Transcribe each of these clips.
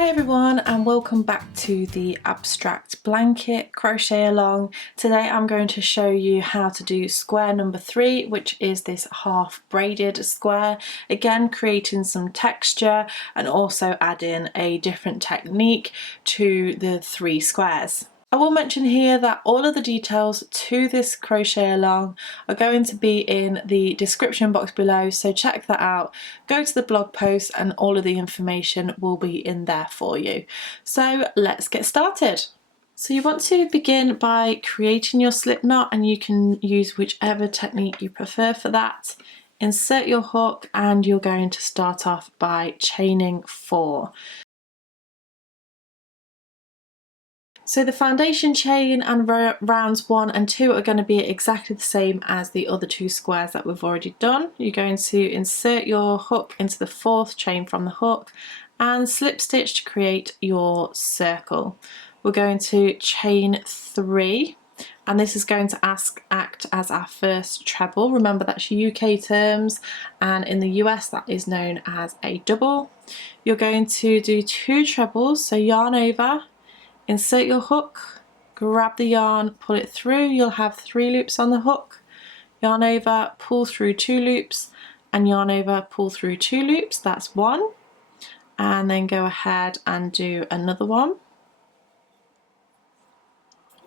Hi everyone, and welcome back to the abstract blanket crochet along. Today I'm going to show you how to do square number 3, which is this half braided square, again creating some texture and also adding a different technique to the 3 squares. I will mention here that all of the details to this crochet along are going to be in the description box below, so check that out, go to the blog post and all of the information will be in there for you. So let's get started. So you want to begin by creating your slip knot, and you can use whichever technique you prefer for that. Insert your hook and you're going to start off by chaining 4. So the foundation chain and rounds 1 and 2 are going to be exactly the same as the other 2 squares that we've already done. You're going to insert your hook into the 4th chain from the hook and slip stitch to create your circle. We're going to chain 3, and this is going to act as our first treble. Remember, that's UK terms, and in the US that is known as a double. You're going to do 2 trebles, so yarn over, insert your hook, grab the yarn, pull it through, you'll have 3 loops on the hook, yarn over, pull through 2 loops, and yarn over, pull through 2 loops, that's 1, and then go ahead and do another one.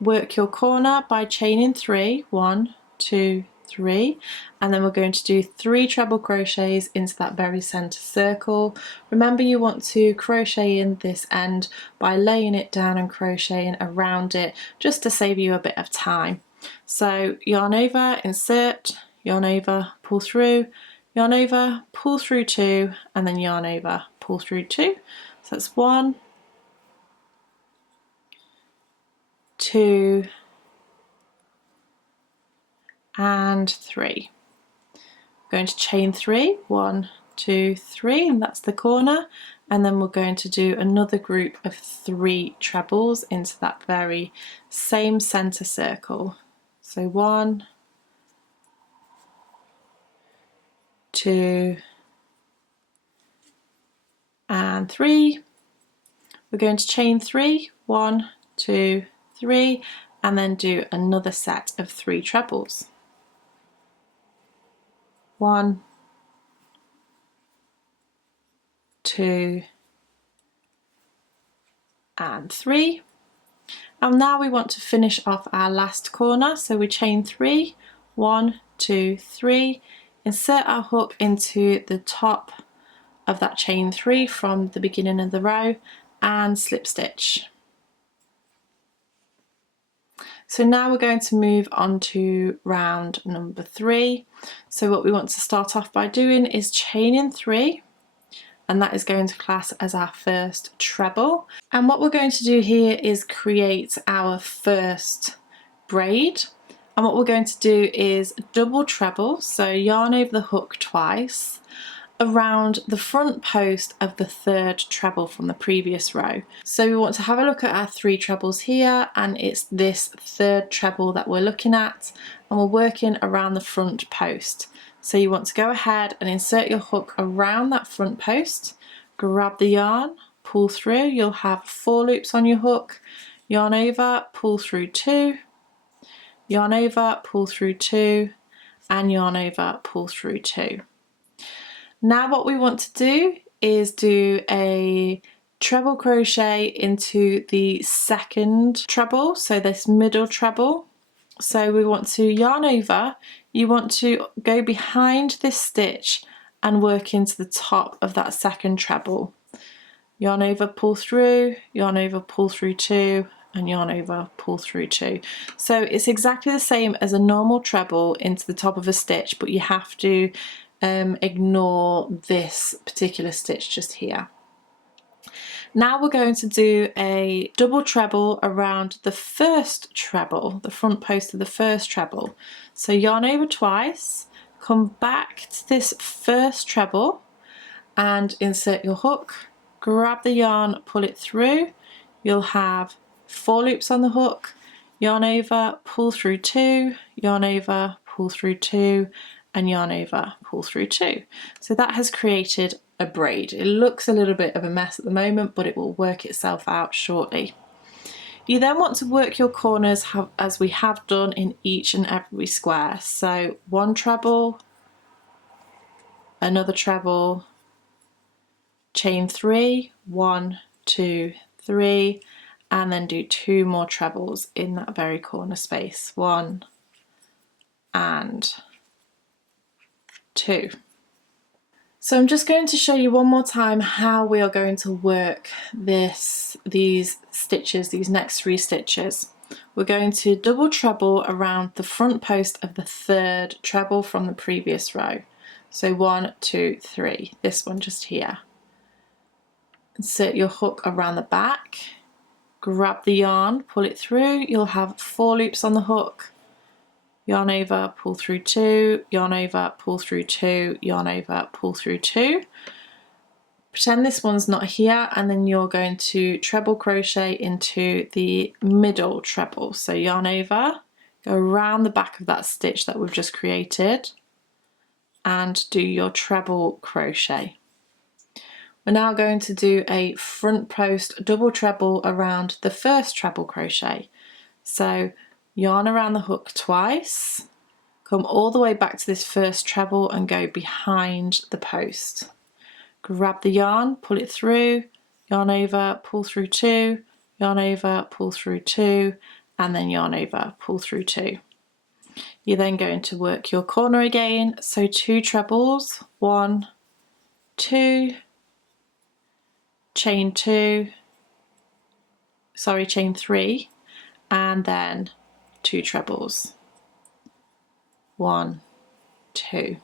Work your corner by chaining 3, 1, 2, 3, and then we're going to do 3 treble crochets into that very center circle. Remember, you want to crochet in this end by laying it down and crocheting around it just to save you a bit of time. So yarn over, insert, yarn over, pull through, yarn over, pull through 2, and then yarn over, pull through 2. So that's 1, 2, and 3. We're going to chain 3, 1, 2, 3, and that's the corner, and then we're going to do another group of 3 trebles into that very same center circle. So 1, 2, and 3. We're going to chain 3, 1, 2, 3, and then do another set of 3 trebles. 1, 2, and 3. And now we want to finish off our last corner, so we chain 3, 1, 2, 3, insert our hook into the top of that chain 3 from the beginning of the row and slip stitch. So now we're going to move on to round number 3. So what we want to start off by doing is chaining 3, and that is going to class as our first treble. And what we're going to do here is create our first braid. And what we're going to do is double treble, so yarn over the hook twice, around the front post of the 3rd treble from the previous row. So we want to have a look at our 3 trebles here, and it's this 3rd treble that we're looking at, and we're working around the front post. So you want to go ahead and insert your hook around that front post, grab the yarn, pull through, you'll have 4 loops on your hook, yarn over, pull through 2, yarn over, pull through 2, and yarn over, pull through 2. Now what we want to do is do a treble crochet into the 2nd treble, so this middle treble. So we want to yarn over, you want to go behind this stitch and work into the top of that 2nd treble. Yarn over, pull through, yarn over, pull through 2, and yarn over, pull through 2. So it's exactly the same as a normal treble into the top of a stitch, but you have to ignore this particular stitch just here. Now we're going to do a double treble around the 1st treble, the front post of the 1st treble. So yarn over twice, come back to this 1st treble and insert your hook, grab the yarn, pull it through, you'll have 4 loops on the hook, yarn over, pull through 2, yarn over, pull through 2, and yarn over, pull through 2. So that has created a braid. It looks a little bit of a mess at the moment, but it will work itself out shortly. You then want to work your corners as we have done in each and every square. So one treble, another treble, chain 3, 1, 2, 3, and then do 2 more trebles in that very corner space, 1 and 2. So I'm just going to show you one more time how we are going to work these stitches, these next 3 stitches. We're going to double treble around the front post of the 3rd treble from the previous row. So 1, 2, 3, this one just here. Insert your hook around the back, grab the yarn, pull it through, you'll have 4 loops on the hook. Yarn over, pull through 2, yarn over, pull through 2, yarn over, pull through 2. Pretend this one's not here, and then you're going to treble crochet into the middle treble. So yarn over, go around the back of that stitch that we've just created and do your treble crochet. We're now going to do a front post double treble around the first treble crochet. So yarn around the hook twice, come all the way back to this first treble and go behind the post. Grab the yarn, pull it through, yarn over, pull through 2, yarn over, pull through 2, and then yarn over, pull through 2. You're then going to work your corner again, so 2 trebles, 1, 2, chain 3, and then 2 trebles, 1, 2.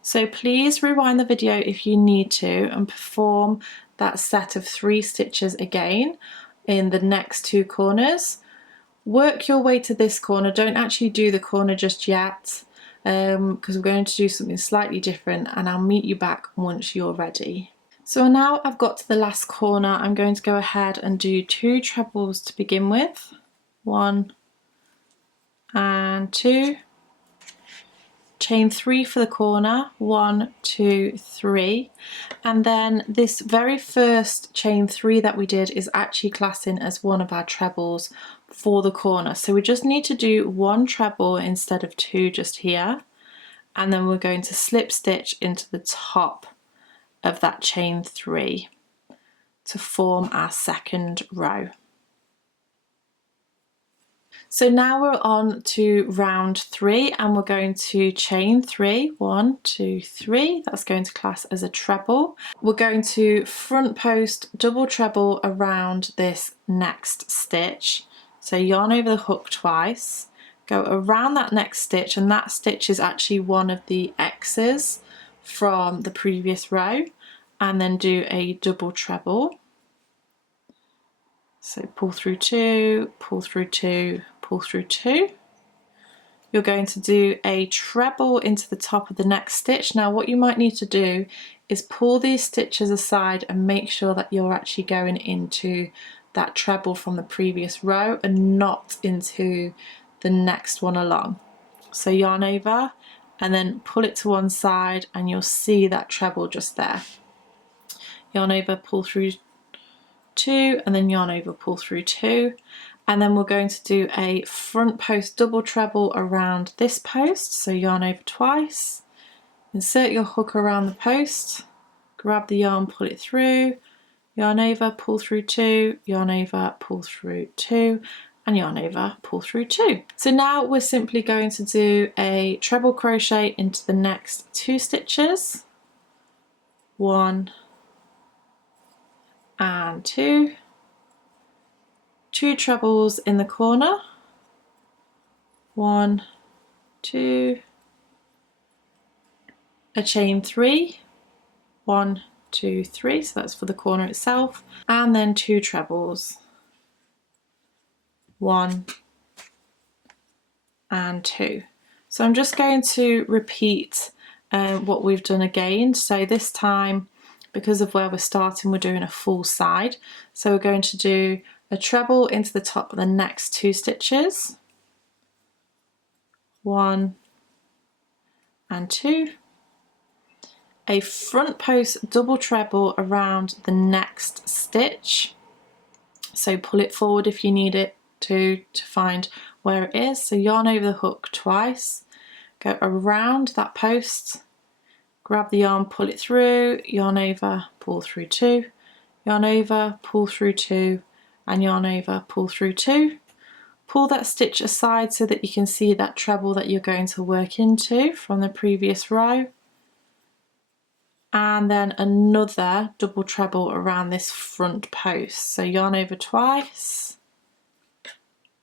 So please rewind the video if you need to and perform that set of 3 stitches again in the next 2 corners. Work your way to this corner, don't actually do the corner just yet because we're going to do something slightly different, and I'll meet you back once you're ready. So now I've got to the last corner, I'm going to go ahead and do 2 trebles to begin with, 1 and 2, chain 3 for the corner, 1, 2, 3, and then this very first chain 3 that we did is actually classing as one of our trebles for the corner. So we just need to do 1 treble instead of 2 just here, and then we're going to slip stitch into the top of that chain 3 to form our second row. So now we're on to round 3 and we're going to chain 3, 1, 2, 3, that's going to class as a treble. We're going to front post double treble around this next stitch. So yarn over the hook twice, go around that next stitch, and that stitch is actually one of the X's from the previous row, and then do a double treble. So pull through 2, pull through 2, pull through 2. You're going to do a treble into the top of the next stitch. Now what you might need to do is pull these stitches aside and make sure that you're actually going into that treble from the previous row and not into the next one along. So yarn over and then pull it to one side and you'll see that treble just there. Yarn over, pull through 2, and then yarn over, pull through 2, and then we're going to do a front post double treble around this post. So yarn over twice, insert your hook around the post, grab the yarn, pull it through, yarn over, pull through 2, yarn over, pull through 2, and yarn over, pull through 2. So now we're simply going to do a treble crochet into the next 2 stitches, 1 and 2, 2 trebles in the corner, 1, 2, a chain 3, 1, 2, 3, so that's for the corner itself, and then 2 trebles, 1 and 2. So I'm just going to repeat what we've done again. So this time, because of where we're starting, we're doing a full side. So we're going to do a treble into the top of the next 2 stitches, 1 and 2, a front post double treble around the next stitch. So pull it forward if you need it to find where it is. So yarn over the hook twice, go around that post, grab the yarn, pull it through, yarn over, pull through two, yarn over, pull through two, and yarn over, pull through two. Pull that stitch aside so that you can see that treble that you're going to work into from the previous row. And then another double treble around this front post. So yarn over twice,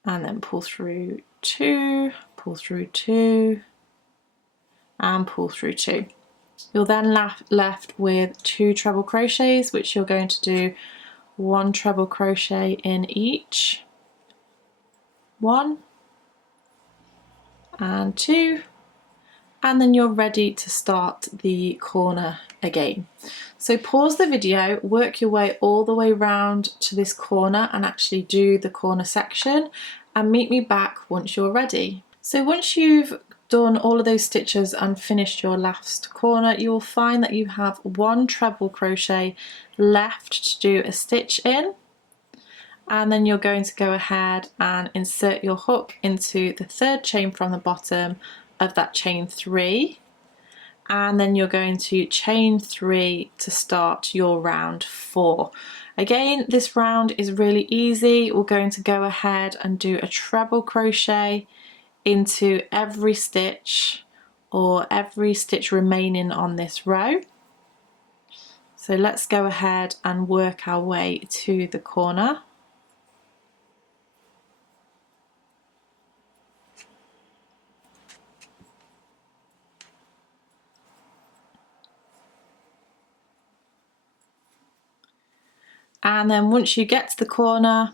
and then pull through two, and pull through two. You're then left with 2 treble crochets, which you're going to do 1 treble crochet in each. 1 and 2, and then you're ready to start the corner again. So pause the video, work your way all the way round to this corner and actually do the corner section, and meet me back once you're ready. So once you've done all of those stitches and finished your last corner, you will find that you have 1 treble crochet left to do a stitch in. And then you're going to go ahead and insert your hook into the 3rd chain from the bottom of that chain 3, and then you're going to chain 3 to start your round 4. Again, this round is really easy. We're going to go ahead and do a treble crochet into every stitch, or every stitch remaining on this row. So let's go ahead and work our way to the corner. And then once you get to the corner,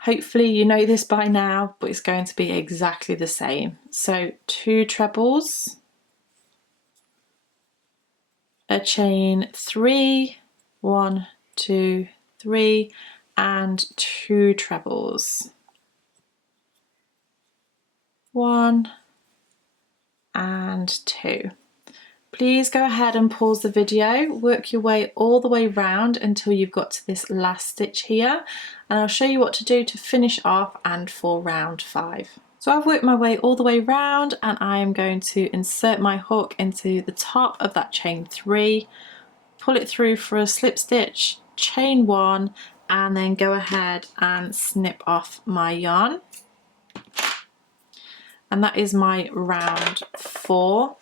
hopefully you know this by now, but it's going to be exactly the same. So 2 trebles, a chain 3, 1, 2, 3, and 2 trebles. 1 and 2. Please go ahead and pause the video, work your way all the way round until you've got to this last stitch here, and I'll show you what to do to finish off and for round 5. So I've worked my way all the way round, and I am going to insert my hook into the top of that chain 3, pull it through for a slip stitch, chain 1, and then go ahead and snip off my yarn. And that is my round 4.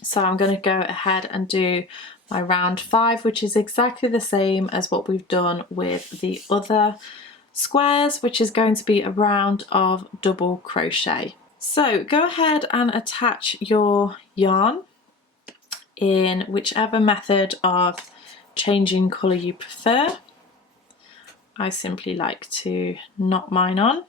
So I'm going to go ahead and do my round 5, which is exactly the same as what we've done with the other squares, which is going to be a round of double crochet. So go ahead and attach your yarn in whichever method of changing colour you prefer. I simply like to knot mine on.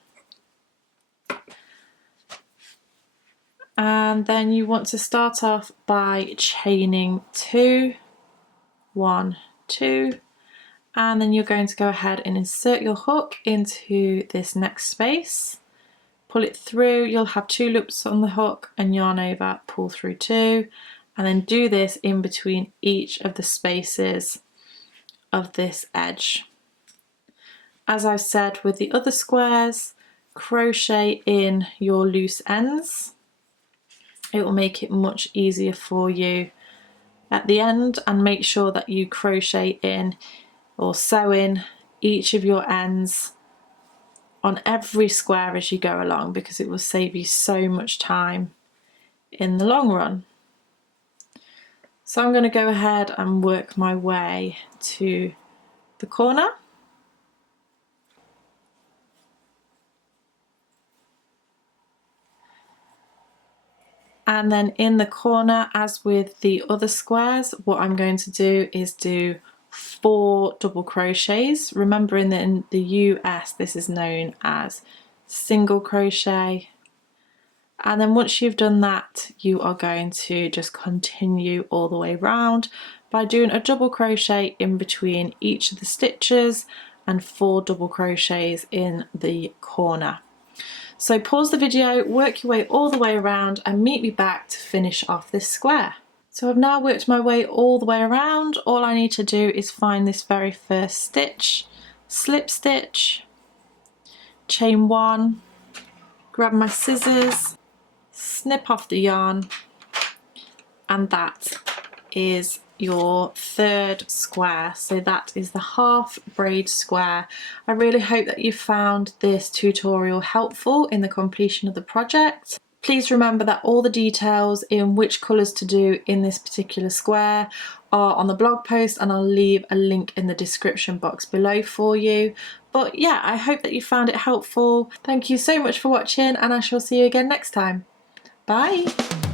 And then you want to start off by chaining 2, 1, 2, and then you're going to go ahead and insert your hook into this next space, pull it through, you'll have 2 loops on the hook, and yarn over, pull through 2, and then do this in between each of the spaces of this edge. As I said with the other squares, crochet in your loose ends. It will make it much easier for you at the end, and make sure that you crochet in or sew in each of your ends on every square as you go along, because it will save you so much time in the long run. So I'm going to go ahead and work my way to the corner. And then in the corner, as with the other squares, what I'm going to do is do 4 double crochets. Remembering that in the US this is known as single crochet. And then once you've done that, you are going to just continue all the way round by doing a double crochet in between each of the stitches and 4 double crochets in the corner. So pause the video, work your way all the way around, and meet me back to finish off this square. So I've now worked my way all the way around. All I need to do is find this very first stitch, slip stitch, chain 1, grab my scissors, snip off the yarn, and that is your third square. So that is the half braid square. I really hope that you found this tutorial helpful in the completion of the project. Please remember that all the details in which colours to do in this particular square are on the blog post, and I'll leave a link in the description box below for you. But yeah, I hope that you found it helpful. Thank you so much for watching, and I shall see you again next time. Bye!